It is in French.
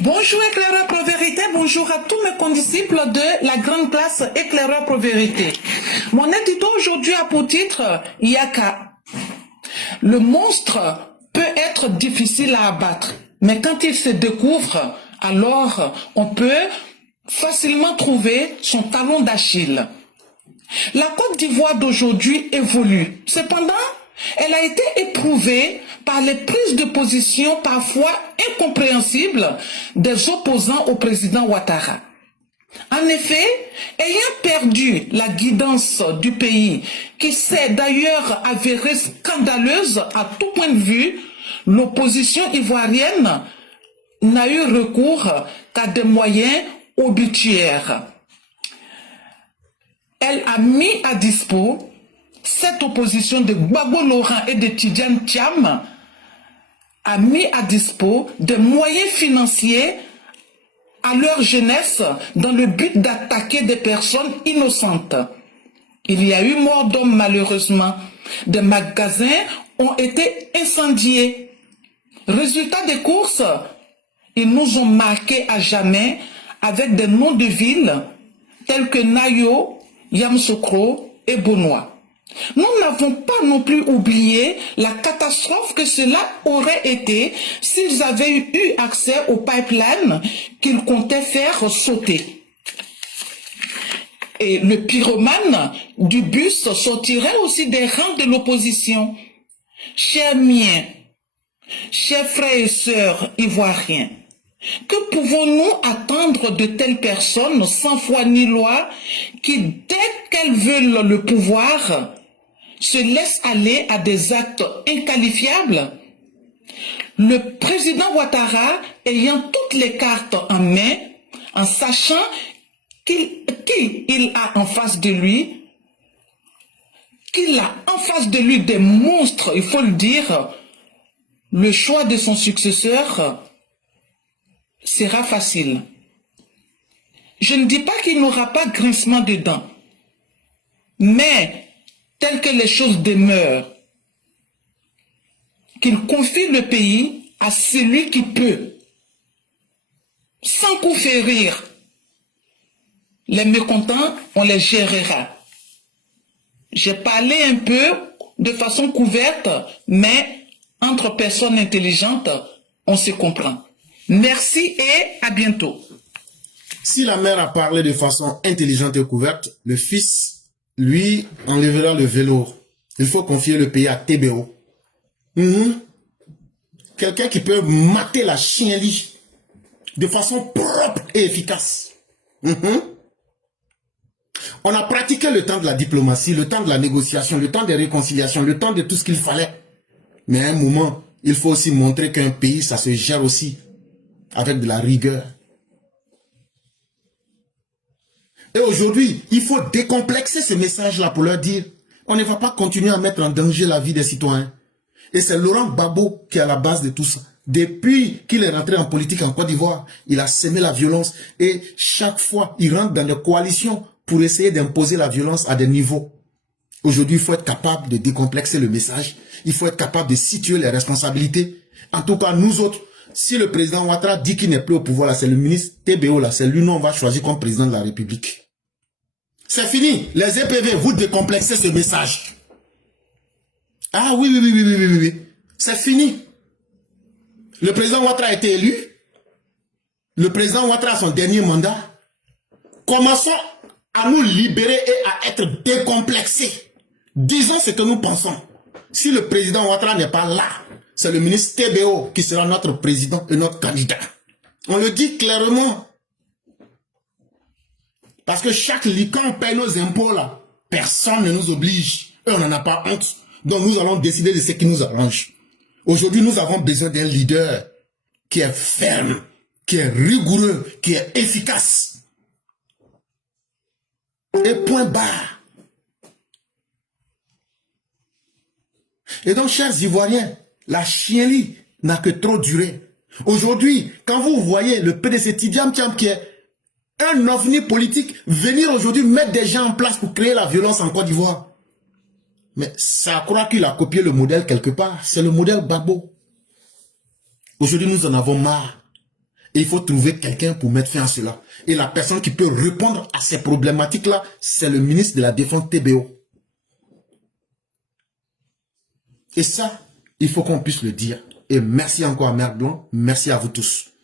Bonjour éclaireur pro vérité, bonjour à tous mes condisciples de la grande classe éclaireur pro vérité. Mon édito aujourd'hui a pour titre Yaka. Le monstre peut être difficile à abattre, mais quand il se découvre, alors on peut facilement trouver son talon d'Achille. La Côte d'Ivoire d'aujourd'hui évolue. Cependant, elle a été éprouvée par les prises de position parfois incompréhensibles des opposants au président Ouattara. En effet, ayant perdu la guidance du pays, qui s'est d'ailleurs avérée scandaleuse à tout point de vue, l'opposition ivoirienne n'a eu recours qu'à des moyens obituaires. Elle a mis à dispo cette opposition de Gbagbo Laurent et de Tidjane Thiam a mis à dispo des moyens financiers à leur jeunesse dans le but d'attaquer des personnes innocentes. Il y a eu mort d'hommes malheureusement. Des magasins ont été incendiés. Résultat des courses, ils nous ont marqués à jamais avec des noms de villes tels que Nayo, Yamoussoukro et Bonois. Nous n'avons pas non plus oublié la catastrophe que cela aurait été s'ils avaient eu accès au pipeline qu'ils comptaient faire sauter. Et le pyromane du bus sortirait aussi des rangs de l'opposition. Chers miens, chers frères et sœurs ivoiriens, que pouvons-nous attendre de telles personnes sans foi ni loi qui, dès qu'elles veulent le pouvoir, se laissent aller à des actes inqualifiables? Le président Ouattara, ayant toutes les cartes en main, en sachant qui il a en face de lui, qu'il a en face de lui des monstres, il faut le dire, le choix de son successeur sera facile. Je ne dis pas qu'il n'aura pas grincement de dents, mais tel que les choses demeurent, qu'il confie le pays à celui qui peut, sans coup férir. Les mécontents, on les gérera. J'ai parlé un peu de façon couverte, mais entre personnes intelligentes, on se comprend. Merci et à bientôt. Si la mère a parlé de façon intelligente et couverte, le fils, lui, enlèvera le vélo. Il faut confier le pays à TBO. Quelqu'un qui peut mater la chienlit de façon propre et efficace. On a pratiqué le temps de la diplomatie, le temps de la négociation, le temps des réconciliations, le temps de tout ce qu'il fallait. Mais à un moment, il faut aussi montrer qu'un pays, ça se gère aussi avec de la rigueur. Et aujourd'hui, il faut décomplexer ce message-là pour leur dire, on ne va pas continuer à mettre en danger la vie des citoyens. Et c'est Laurent Gbagbo qui est à la base de tout ça. Depuis qu'il est rentré en politique en Côte d'Ivoire, il a sémé la violence et chaque fois, il rentre dans des coalitions pour essayer d'imposer la violence à des niveaux. Aujourd'hui, il faut être capable de décomplexer le message. Il faut être capable de situer les responsabilités. En tout cas, nous autres, si le président Ouattara dit qu'il n'est plus au pouvoir, là, c'est le ministre TBO, là, c'est lui, nous, on va choisir comme président de la République. C'est fini. Les EPV, vous décomplexez ce message. Ah oui. C'est fini. Le président Ouattara a été élu. Le président Ouattara a son dernier mandat. Commençons à nous libérer et à être décomplexés. Disons ce que nous pensons. Si le président Ouattara n'est pas là, c'est le ministre TBO qui sera notre président et notre candidat. On le dit clairement. Parce que chaque lican paye nos impôts là. Personne ne nous oblige. Et on n'en a pas honte. Donc nous allons décider de ce qui nous arrange. Aujourd'hui, nous avons besoin d'un leader qui est ferme, qui est rigoureux, qui est efficace. Et point barre. Et donc, chers Ivoiriens, la chienlit n'a que trop duré. Aujourd'hui, quand vous voyez le PDC Tidjane Thiam qui est un ovni politique venir aujourd'hui mettre des gens en place pour créer la violence en Côte d'Ivoire, mais ça croit qu'il a copié le modèle quelque part. C'est le modèle Gbagbo. Aujourd'hui, nous en avons marre. Et il faut trouver quelqu'un pour mettre fin à cela. Et la personne qui peut répondre à ces problématiques-là, c'est le ministre de la Défense TBO. Et ça, il faut qu'on puisse le dire. Et merci encore à Mère Blanc. Merci à vous tous.